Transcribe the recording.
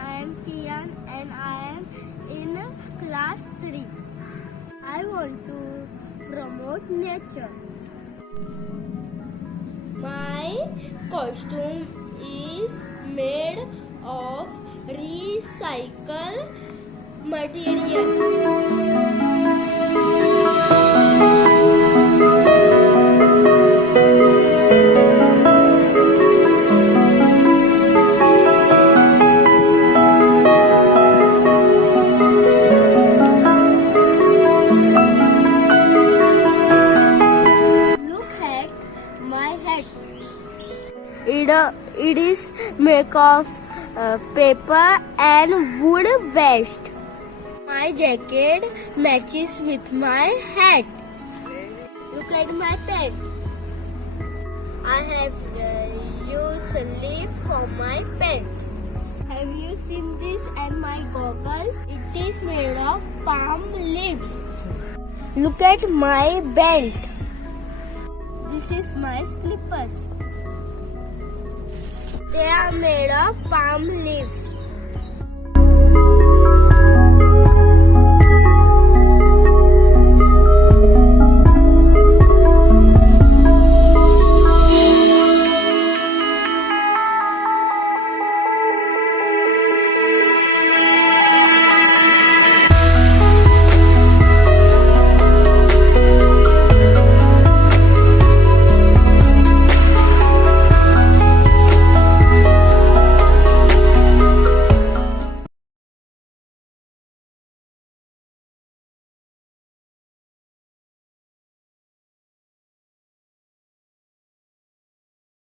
I am Kiaan and I am in class 3. I want to promote nature. My costume is made of recycled material. Look at my hat. It is made of paper and wood waste. My jacket matches with my hat. Look at my pen. I have used leaf for my pen. Have you seen this and my goggles? It is made of palm leaves. Look at my belt. This is my slippers. They are made of palm leaves.